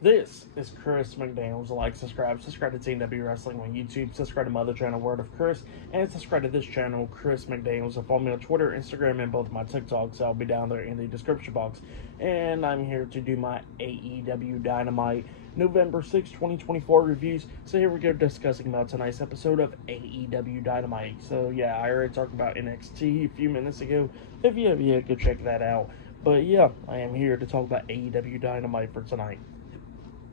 This is Chris McDaniels. Like, subscribe to TNW Wrestling on YouTube, subscribe to my other channel, Word of Chris, and subscribe to this channel, Chris McDaniels. And follow me on Twitter, Instagram, and both my TikToks. I'll be down there in the description box. And I'm here to do my AEW Dynamite November 6, 2024 reviews. So here we go, discussing about tonight's episode of AEW Dynamite. So yeah, I already talked about NXT a few minutes ago. If you have yet, go check that out. But yeah, I am here to talk about AEW Dynamite for tonight.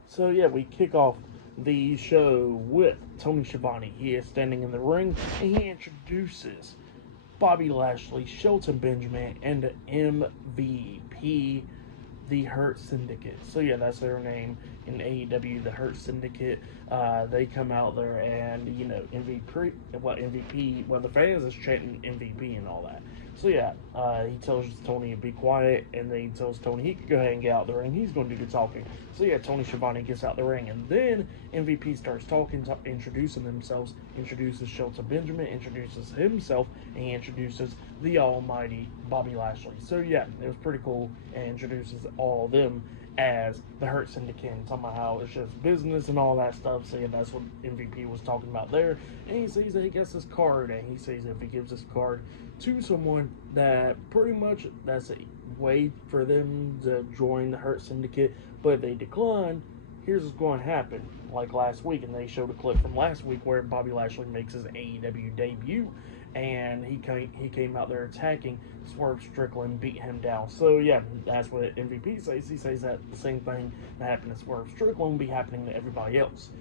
So yeah, we kick off the show with Tony Schiavone. He is standing in the ring and he introduces Bobby Lashley, Shelton Benjamin, and MVP, the Hurt Syndicate. So yeah, that's their name in AEW, the Hurt Syndicate. They come out there and, MVP, well, the fans is chanting MVP and all that. So yeah, he tells Tony to be quiet, and then he tells Tony he could go ahead and get out the ring. He's going to do the talking. So yeah, Tony Schiavone gets out the ring, and then MVP starts talking, introducing themselves, introduces Shelton Benjamin, introduces himself, and he introduces the almighty Bobby Lashley. So yeah, it was pretty cool, and introduces all of them as the Hurt Syndicate, and talking about how it's just business and all that stuff. So yeah, that's what MVP was talking about there. And he says that he gets his card, and he says if he gives his card to someone, that pretty much that's a way for them to join the Hurt Syndicate. But if they decline, here's what's going to happen. Like last week, and they showed a clip from last week where Bobby Lashley makes his AEW debut, and he came out there attacking Swerve Strickland, beat him down. So yeah, that's what MVP says. He says that the same thing that happened to Swerve Strickland will be happening to everybody else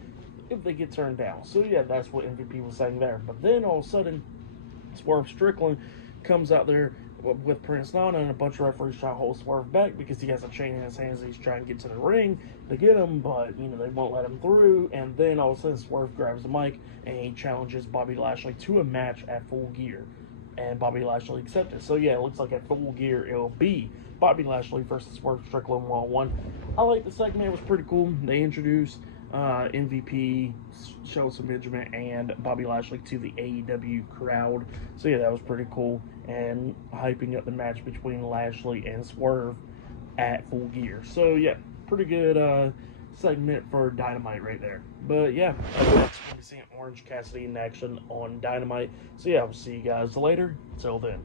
if they get turned down. So yeah, that's what MVP was saying there. But then all of a sudden, Swerve Strickland comes out there with Prince Nana, and a bunch of referees try to hold Swerve back because he has a chain in his hands. He's trying to get to the ring to get him, but they won't let him through. And then all of a sudden, Swerve grabs the mic and he challenges Bobby Lashley to a match at Full Gear, and Bobby Lashley accepted. So yeah, it looks like at Full Gear it'll be Bobby Lashley versus Swerve Strickland 1-on-1. I like the segment; it was pretty cool. They introduced MVP, Shelton Benjamin, and Bobby Lashley to the AEW crowd. So yeah, that was pretty cool, and hyping up the match between Lashley and Swerve at Full Gear. So yeah, pretty good segment for Dynamite right there. But yeah, we'll be seeing Orange Cassidy in action on Dynamite. So yeah, we'll see you guys later. Till then.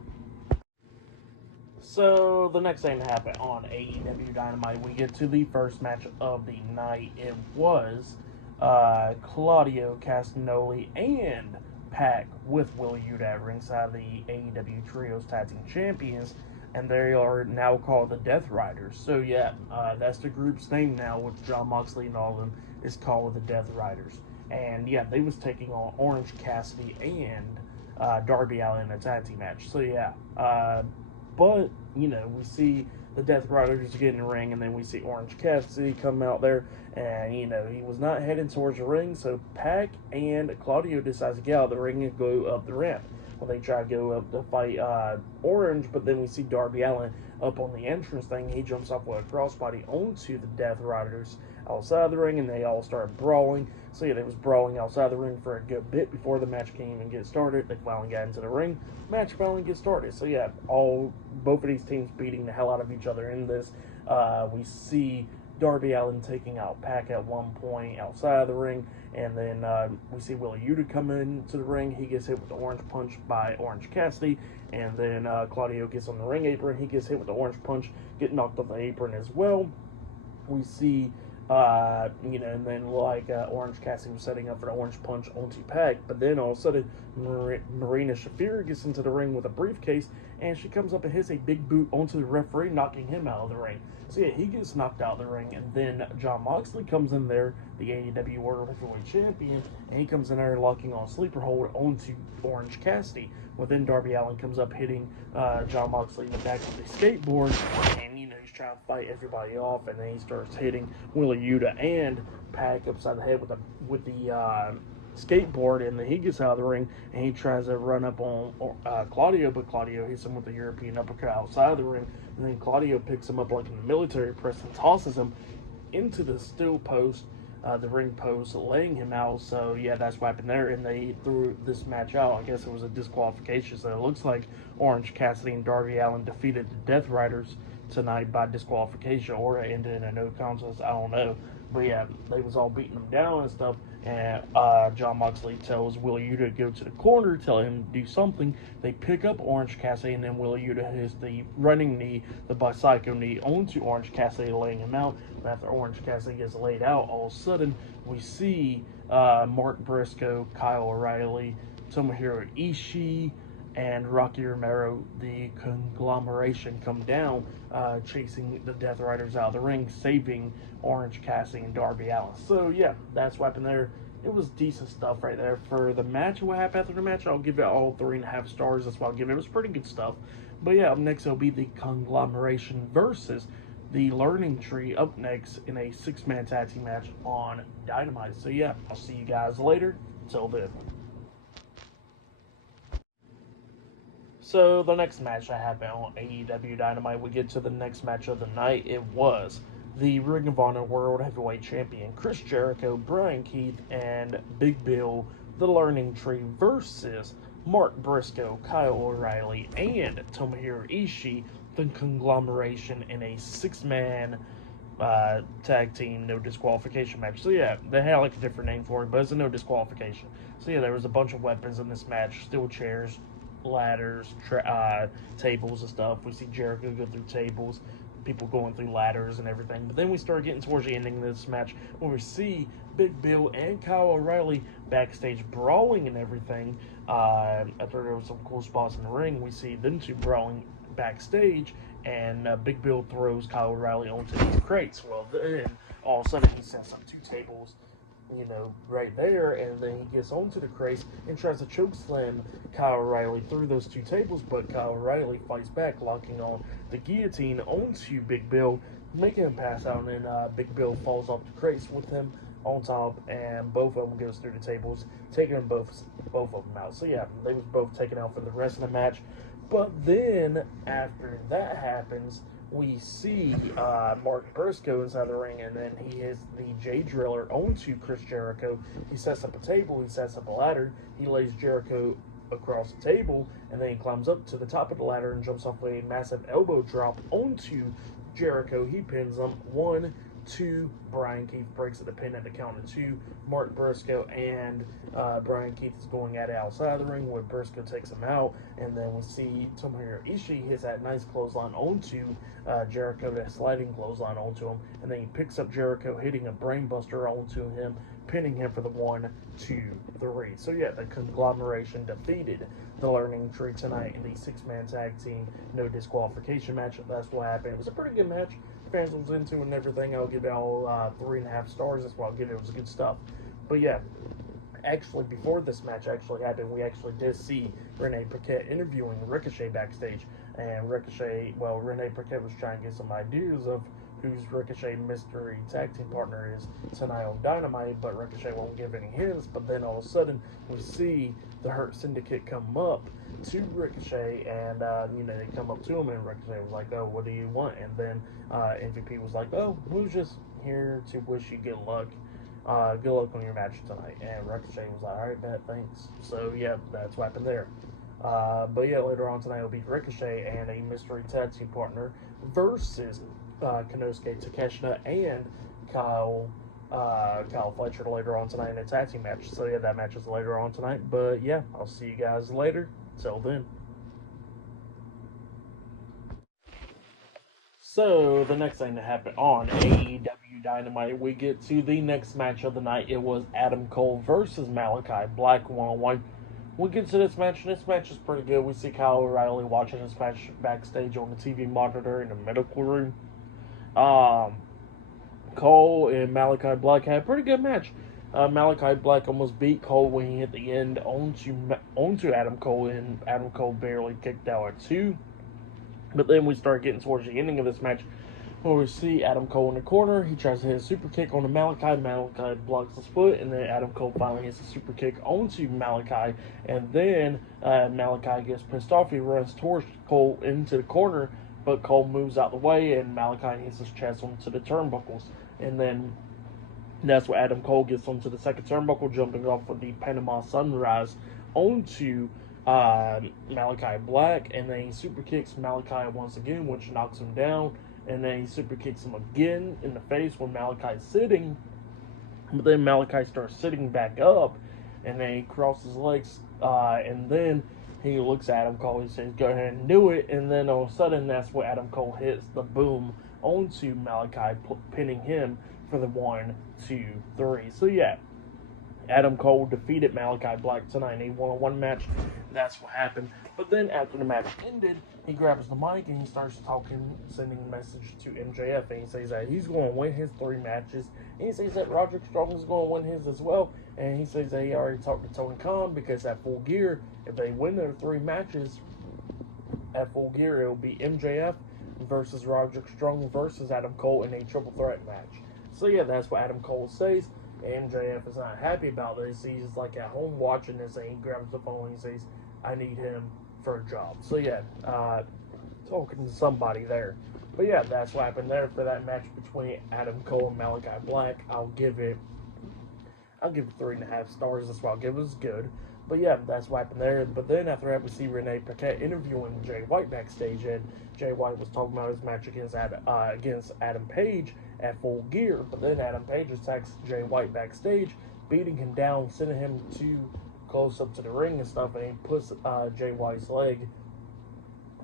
So the next thing that happened on AEW Dynamite, we get to the first match of the night. It was Claudio Castagnoli and Pac with Will Yuta at ringside, the AEW Trios Tag Team Champions, and they are now called the Death Riders. So yeah, that's the group's name now, with Jon Moxley and all of them, is called the Death Riders. And yeah, they was taking on Orange Cassidy and Darby Allin in a tag team match. So yeah, but, we see the Death Riders get in the ring, and then we see Orange Cassidy come out there, and, he was not heading towards the ring, so Pac and Claudio decides to get out of the ring and go up the ramp. Well, they try to go up to fight Orange, but then we see Darby Allin up on the entrance thing. He jumps off with a crossbody onto the Death Riders outside the ring, and they all start brawling. So yeah, they was brawling outside the ring for a good bit before the match can even get started. They finally got into the ring. Match finally gets started. So yeah, both of these teams beating the hell out of each other in this. We see Darby Allin taking out Pac at one point outside of the ring, and then we see Wheeler Yuta come into the ring. He gets hit with the orange punch by Orange Cassidy, and then Claudio gets on the ring apron. He gets hit with the orange punch, get knocked off the apron as well. We see and then Orange Cassidy was setting up for the orange punch onto Pac, but then all of a sudden Marina Shafir gets into the ring with a briefcase, and she comes up and hits a big boot onto the referee, knocking him out of the ring. So yeah, he gets knocked out of the ring, and then Jon Moxley comes in there, the AEW World Heavyweight Champion, and he comes in there locking on sleeper hold onto Orange Cassidy. Well, then Darby Allin comes up hitting Jon Moxley in the back with a skateboard, and he's trying to fight everybody off, and then he starts hitting Wheeler Yuta and Pac upside the head with the skateboard, and then he gets out of the ring and he tries to run up on Claudio, but Claudio hits him with the European uppercut outside of the ring, and then Claudio picks him up like in the military press and tosses him into the steel post, the ring post, laying him out. So yeah, that's what happened there, and they threw this match out. I guess it was a disqualification, so it looks like Orange Cassidy and Darby Allin defeated the Death Riders tonight by disqualification, or it ended in a no contest. I don't know. But yeah, they was all beating them down and stuff. And John Moxley tells Wheeler Yuta to go to the corner, tell him to do something. They pick up Orange Cassidy, and then Wheeler Yuta hits the running knee, the bicycle knee, onto Orange Cassidy, laying him out. And after Orange Cassidy gets laid out, all of a sudden we see Mark Briscoe, Kyle O'Reilly, Tomohiro Ishii, and Rocky Romero, the conglomeration, come down, chasing the Death Riders out of the ring, saving Orange Cassidy and Darby Allin. So yeah, that's what happened there. It was decent stuff right there for the match. What happened after the match, I'll give it all 3.5 stars. That's what I'll give it. It was pretty good stuff. But yeah, up next it'll be the conglomeration versus the Learning Tree up next in a 6-man tag team match on Dynamite. So yeah, I'll see you guys later. Till then. So the next match that happened on AEW Dynamite, we get to the next match of the night. It was the Ring of Honor World Heavyweight Champion Chris Jericho, Brian Keith, and Big Bill, the Learning Tree, versus Mark Briscoe, Kyle O'Reilly, and Tomohiro Ishii, the conglomeration, in a 6-man tag team no disqualification match. So yeah, they had like a different name for it, but it's a no disqualification. So yeah, there was a bunch of weapons in this match, steel chairs, ladders, tables and stuff. We see Jericho go through tables, people going through ladders and everything. But then we start getting towards the ending of this match when we see Big Bill and Kyle O'Reilly backstage brawling and everything. After there was some cool spots in the ring, we see them two brawling backstage, and Big Bill throws Kyle O'Reilly onto these crates. Well, then all of a sudden he sets up 2 tables, right there, and then he gets onto the crates and tries to choke slam Kyle O'Reilly through those 2 tables, but Kyle O'Reilly fights back, locking on the guillotine onto Big Bill, making him pass out, and then Big Bill falls off the crates with him on top, and both of them goes through the tables, taking them both of them out. So yeah, they was both taken out for the rest of the match. But then after that happens, we see Mark Briscoe inside the ring, and then he hits the J Driller onto Chris Jericho. He sets up a table, he sets up a ladder, he lays Jericho across the table, and then he climbs up to the top of the ladder and jumps off a massive elbow drop onto Jericho. He pins him. 1, 2, Brian Keith breaks it to pin at the count of 2. Mark Briscoe and Brian Keith is going at it outside the ring, where Briscoe takes him out, and then we see Tomohiro Ishii hits that nice clothesline onto Jericho, that sliding clothesline onto him, and then he picks up Jericho, hitting a brainbuster onto him, pinning him for the 1, 2, 3. So yeah, the conglomeration defeated the Learning Tree tonight in the 6-man tag team no disqualification match. That's what happened. It was a pretty good match. Fans was into it and everything. I'll give it all 3.5 stars. That's what I'll give it. It was good stuff. But yeah, actually, before this match actually happened, we actually did see Renee Paquette interviewing Ricochet backstage. And Renee Paquette was trying to get some ideas of whose Ricochet mystery tag team partner is tonight on Dynamite, but Ricochet won't give any hints. But then all of a sudden, we see the Hurt Syndicate come up to Ricochet, and they come up to him, and Ricochet was like, "Oh, what do you want?" And then MVP was like, "Oh, we was just here to wish you good luck. Good luck on your match tonight." And Ricochet was like, "All right, bet, thanks." So yeah, that's what happened there. But yeah, later on tonight will be Ricochet and a mystery tag team partner versus Konosuke Takeshita and Kyle Fletcher later on tonight in a tag team match. So yeah, that match is later on tonight. But yeah, I'll see you guys later. Till then. So the next thing that happened on AEW Dynamite, we get to the next match of the night. It was Adam Cole versus Malachi Black 1-on-1. We get to this match, and this match is pretty good. We see Kyle O'Reilly watching this match backstage on the TV monitor in the medical room. Cole and Malachi Black had a pretty good match. Malachi Black almost beat Cole when he hit the end onto Adam Cole, and Adam Cole barely kicked out at 2. But then we start getting towards the ending of this match, where we see Adam Cole in the corner. He tries to hit a super kick on Malachi. Malachi blocks the foot, and then Adam Cole finally hits a super kick onto Malachi. And then Malachi gets pissed off. He runs towards Cole into the corner, but Cole moves out the way, and Malachi hits his chest onto the turnbuckles. And then that's where Adam Cole gets onto the second turnbuckle, jumping off with the Panama Sunrise onto Malachi Black, and then he super kicks Malachi once again, which knocks him down, and then he super kicks him again in the face when Malachi's sitting, but then Malachi starts sitting back up, and then he crosses his legs, and then he looks at Adam Cole. He says, "Go ahead and do it." And then all of a sudden, that's where Adam Cole hits the boom onto Malachi, pinning him for the 1, 2, 3. So yeah, Adam Cole defeated Malachi Black tonight in a one-on-one match. That's what happened. But then after the match ended, he grabs the mic and he starts talking, sending a message to MJF. And he says that he's going to win his 3 matches. And he says that Roderick Strong is going to win his as well. And he says that he already talked to Tony Khan, because at Full Gear, if they win their 3 matches at Full Gear, it will be MJF versus Roderick Strong versus Adam Cole in a triple threat match. So yeah, that's what Adam Cole says. MJF is not happy about this. He's like at home watching this, and he grabs the phone and he says, "I need him for a job." So yeah, talking to somebody there. But yeah, that's what happened there for that match between Adam Cole and Malachi Black. I'll give it 3.5 stars. That's what I'll give it. It was good. But yeah, that's what happened there. But then after that, we see Renee Paquette interviewing Jay White backstage, and Jay White was talking about his match against Adam Page at Full Gear. But then Adam Page attacks Jay White backstage, beating him down, sending him too close up to the ring and stuff, and he puts Jay White's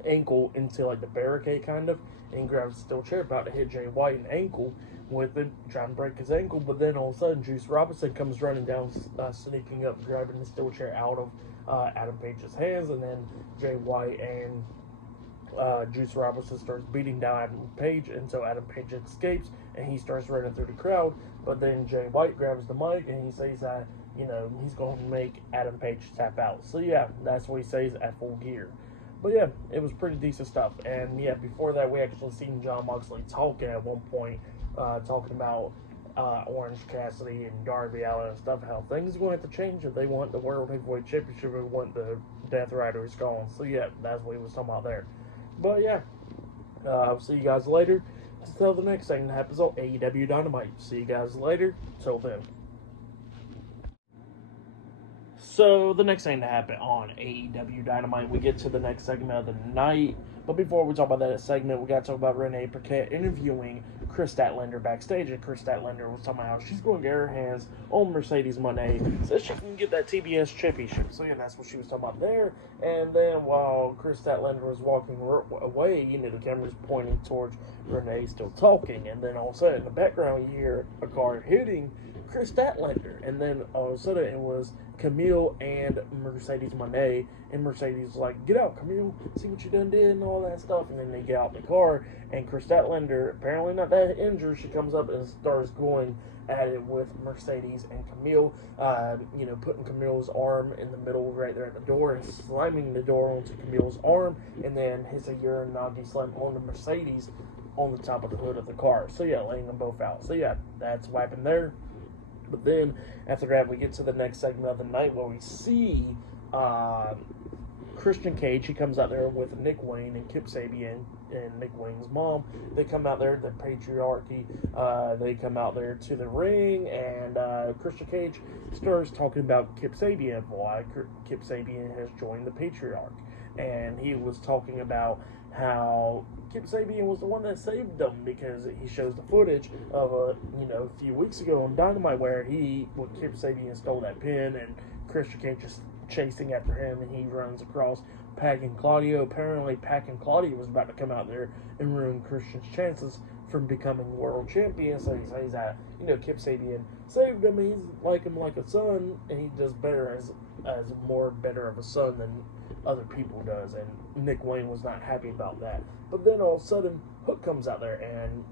ankle into like the barricade kind of, and he grabs a steel chair about to hit Jay White in ankle with it, trying to break his ankle. But then all of a sudden, Juice Robinson comes running down, sneaking up, grabbing the steel chair out of Adam Page's hands, and then Jay White and Juice Robinson starts beating down Adam Page until Adam Page escapes, and he starts running through the crowd. But then Jay White grabs the mic and he says that, he's going to make Adam Page tap out. So yeah, that's what he says at Full Gear. But yeah, it was pretty decent stuff. And yeah, before that, we actually seen Jon Moxley talking at one point, talking about Orange Cassidy and Darby Allin and stuff, how things are going to have to change if they want the World Heavyweight Championship or want the Death Riders gone. So yeah, that's what he was talking about there. But yeah, I'll see you guys later. Until the next thing that happens on AEW Dynamite. See you guys later. Till then. So the next thing to happen on AEW Dynamite, we get to the next segment of the night. But before we talk about that segment, we got to talk about Renee Paquette interviewing Chris Statlander backstage. And Chris Statlander was talking about how she's going to get her hands on Mercedes Moné so she can get that TBS championship. So yeah, that's what she was talking about there. And then while Chris Statlander was walking away, the camera's pointing towards Renee still talking. And then all of a sudden in the background you hear a car hitting Chris Statlander. And then all of a sudden it was Camille and Mercedes Moné, and Mercedes was like, "Get out, Camille, see what you done did," and all that stuff. And then they get out the car, and Chris Statlander, apparently not that injured, she comes up and starts going at it with Mercedes and Camille, putting Camille's arm in the middle right there at the door and slamming the door onto Camille's arm, and then hits a Uranagi slam onto Mercedes on the top of the hood of the car. So yeah, laying them both out. So yeah, that's what happened there. But then, after that, we get to the next segment of the night where we see Christian Cage. He comes out there with Nick Wayne and Kip Sabian and Nick Wayne's mom. They come out there, the patriarchy. They come out there to the ring, and Christian Cage starts talking about Kip Sabian, why Kip Sabian has joined the patriarch. And he was talking about how Kip Sabian was the one that saved them, because he shows the footage of a few weeks ago on Dynamite where Kip Sabian stole that pin, and Christian Cage is chasing after him, and he runs across Pac and Claudio. Apparently Pac and Claudio was about to come out there and ruin Christian's chances from becoming world champion. So he says that Kip Sabian saved him. He's like a son, and he does better as more better of a son than other people does. And Nick Wayne was not happy about that. But then all of a sudden Hook comes out there, and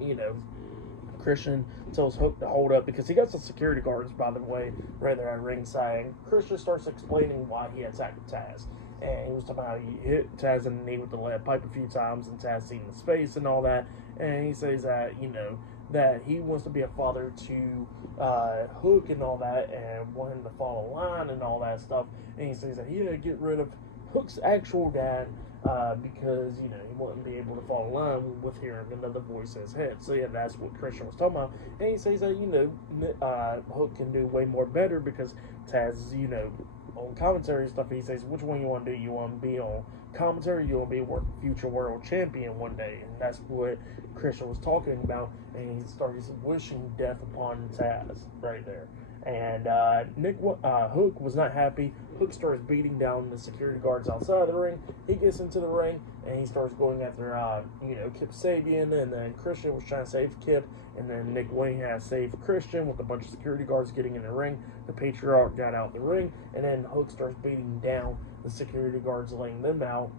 Christian tells Hook to hold up, because he got some security guards, by the way, right there at ringside. And Christian starts explaining why he attacked Taz. And he was talking about how he hit Taz in the knee with the lead pipe a few times, and Taz seen the space and all that. And he says that, that he wants to be a father to Hook and all that, and want him to follow line and all that stuff. And he says that he had to get rid of Hook's actual dad, because, he wouldn't be able to follow line with hearing another voice in his head. So, yeah, that's what Christian was talking about. And he says that, Hook can do way more better, because Taz is, on commentary stuff, he says, which one you want to do? You want to be on commentary? You want to be a future world champion one day? And that's what Christian was talking about. And he starts wishing death upon Taz right there. And Hook was not happy. Hook starts beating down the security guards outside of the ring. He gets into the ring and he starts going after Kip Sabian, and then Christian was trying to save Kip, and then Nick Wayne had saved Christian with a bunch of security guards getting in the ring. The Patriarch got out the ring, and then Hook starts beating down the security guards, laying them out.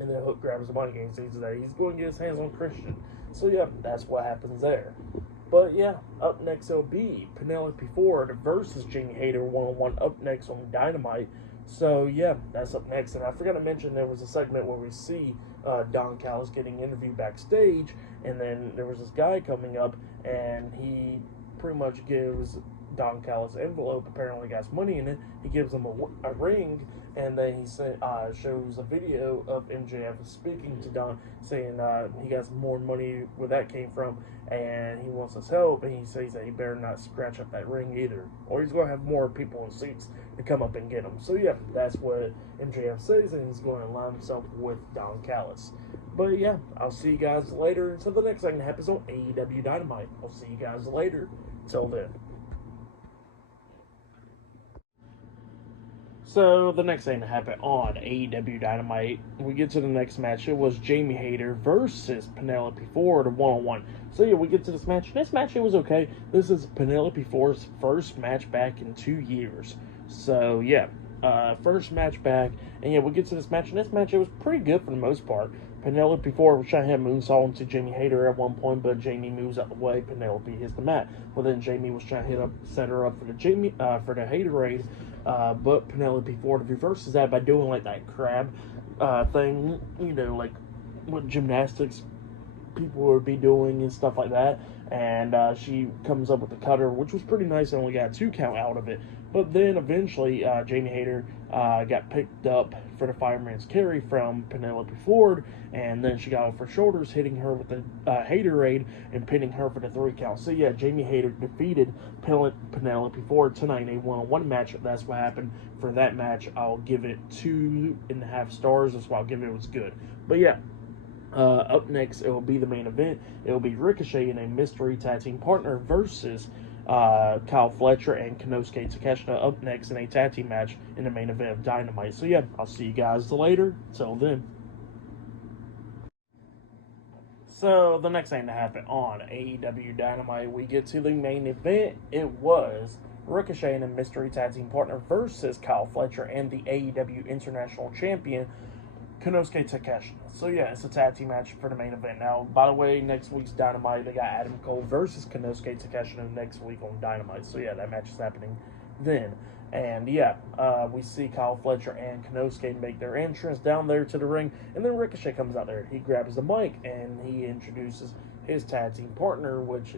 And then Hook grabs the money and says that he's going to get his hands on Christian. So yeah, that's what happens there. But yeah, up next it'll be Penelope Ford versus Jamie Hayter 1-on-1 up next on Dynamite. So yeah, that's up next. And I forgot to mention there was a segment where we see Don Callis getting interviewed backstage, and then there was this guy coming up, and he pretty much gives Don Callis envelope, apparently got money in it. He gives him a ring, and then he shows a video of MJF speaking to Don, saying he got some more money where that came from, and he wants his help, and he says that he better not scratch up that ring either, or he's going to have more people in suits to come up and get him. So yeah, that's what MJF says, and he's going to align himself with Don Callis. But yeah, I'll see you guys later until the next thing that happens on AEW Dynamite. I'll see you guys later. Till then. So, the next thing that happened on AEW Dynamite, we get to the next match. It was Jamie Hayter versus Penelope Ford 1-on-1. So, yeah, we get to this match. This match, it was okay. This is Penelope Ford's first match back in 2 years. So, yeah, first match back. And, yeah, we get to this match. And this match, it was pretty good for the most part. Penelope Ford was trying to hit moonsault into Jamie Hayter at one point, but Jamie moves out the way. Penelope hits the mat. Well, then Jamie was trying to set her up for the Haterade. But Penelope Ford reverses that by doing like that crab thing, like what gymnastics people would be doing and stuff like that. And she comes up with the cutter, which was pretty nice, and only got a 2 count out of it. But then eventually Jamie Hayter got picked up for the fireman's carry from Penelope Ford, and then she got off her shoulders, hitting her with the Haterade and pinning her for the 3 count. So yeah, Jamie Hayter defeated Penelope Ford tonight in a 1-on-1 match. That's what happened for that match. I'll give it 2.5 stars. That's why I'll give it. It was good. But yeah. Up next, it will be the main event. It will be Ricochet and a mystery tag team partner versus Kyle Fletcher and Konosuke Takeshita up next in a tag team match in the main event of Dynamite. So yeah, I'll see you guys later. Till then. So the next thing to happen on AEW Dynamite, we get to the main event. It was Ricochet and a mystery tag team partner versus Kyle Fletcher and the AEW International Champion Konosuke Takeshita. So yeah, it's a tag team match for the main event. Now, by the way, next week's Dynamite, they got Adam Cole versus Konosuke Takeshita next week on Dynamite. So yeah, that match is happening then. And yeah, we see Kyle Fletcher and Konosuke make their entrance down there to the ring, and then Ricochet comes out there. He grabs the mic and he introduces his tag team partner, which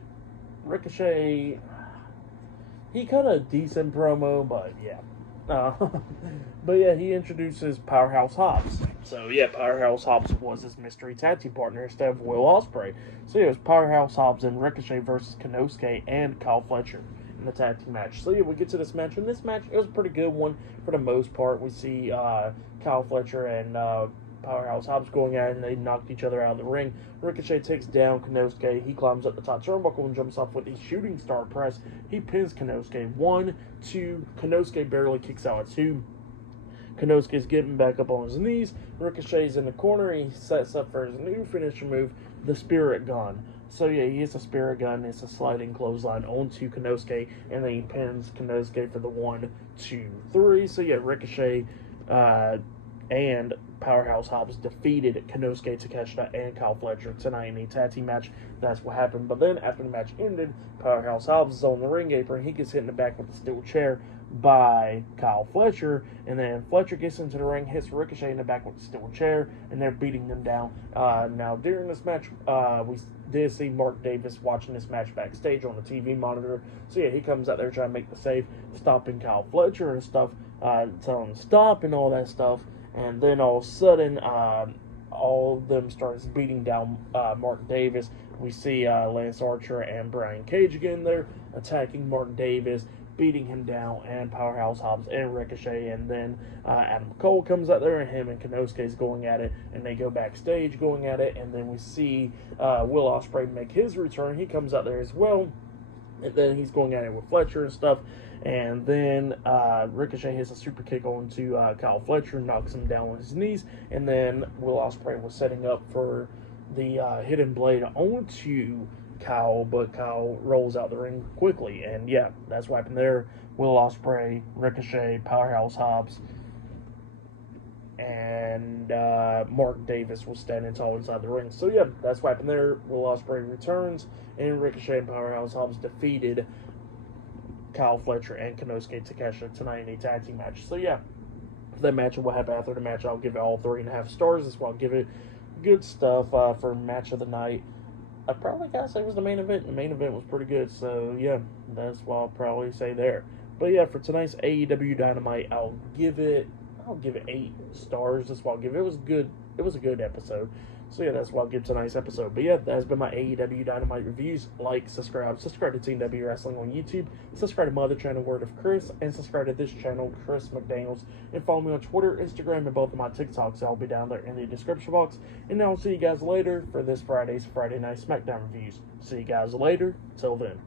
Ricochet, he cut a decent promo, but yeah. But yeah, he introduces Powerhouse Hobbs. So yeah, Powerhouse Hobbs was his mystery tag team partner instead of Will Ospreay. So yeah, it was Powerhouse Hobbs and Ricochet versus Konosuke and Kyle Fletcher in the tag team match. So yeah, we get to this match, and this match, it was a pretty good one for the most part. We see Kyle Fletcher and Powerhouse Hobbs going at it, and they knocked each other out of the ring. Ricochet takes down Konosuke. He climbs up the top turnbuckle and jumps off with a shooting star press. He pins Konosuke. 1, 2. Konosuke barely kicks out at 2. Konosuke's getting back up on his knees. Ricochet's in the corner. He sets up for his new finisher move, the Spirit Gun. So yeah, he hits a Spirit Gun. It's a sliding clothesline onto Konosuke, and then he pins Konosuke for the 1, 2, 3. So yeah, Ricochet and Powerhouse Hobbs defeated Konosuke Takeshita and Kyle Fletcher tonight in a tag team match. That's what happened. But then, after the match ended, Powerhouse Hobbs is on the ring apron. He gets hit in the back with a steel chair by Kyle Fletcher, and then Fletcher gets into the ring, hits Ricochet in the back with a steel chair, and they're beating them down. Now, during this match, we did see Mark Davis watching this match backstage on the TV monitor. So yeah, he comes out there trying to make the save, stopping Kyle Fletcher and stuff, telling him to stop and all that stuff. And then all of a sudden, all of them starts beating down Mark Davis. we see Lance Archer and Brian Cage again there attacking Mark Davis, beating him down, and Powerhouse Hobbs and Ricochet, and then Adam Cole comes out there, and him and Konosuke's going at it, and they go backstage going at it, and then we see Will Ospreay make his return. He comes out there as well, and then he's going at it with Fletcher and stuff, and then Ricochet hits a super kick onto Kyle Fletcher, knocks him down on his knees, and then Will Ospreay was setting up for the hidden blade onto Kyle, but Kyle rolls out the ring quickly, and yeah, that's what happened there. Will Ospreay, Ricochet, Powerhouse Hobbs, and Mark Davis was standing tall inside the ring. So yeah, that's what happened there. Will Ospreay returns, and Ricochet and Powerhouse Hobbs defeated Kyle Fletcher and Konosuke Takeshita tonight in a tag team match. So yeah, for that match and what happened after the match, I'll give it all 3.5 stars. That's why I'll give it good stuff for match of the night. I probably gotta say it was the main event. The main event was pretty good, so yeah, that's what I'll probably say there. But yeah, for tonight's AEW Dynamite, I'll give it 8 stars. That's what I'll give it. It was good. It was a good episode. So yeah, that's what I'll give tonight's episode. But yeah, that has been my AEW Dynamite reviews. Like, subscribe to Team W Wrestling on YouTube. Subscribe to my other channel, Word of Chris, and subscribe to this channel, Chris McDaniels. And follow me on Twitter, Instagram, and both of my TikToks. I'll be down there in the description box. And now I'll see you guys later for this Friday Night SmackDown reviews. See you guys later. Till then.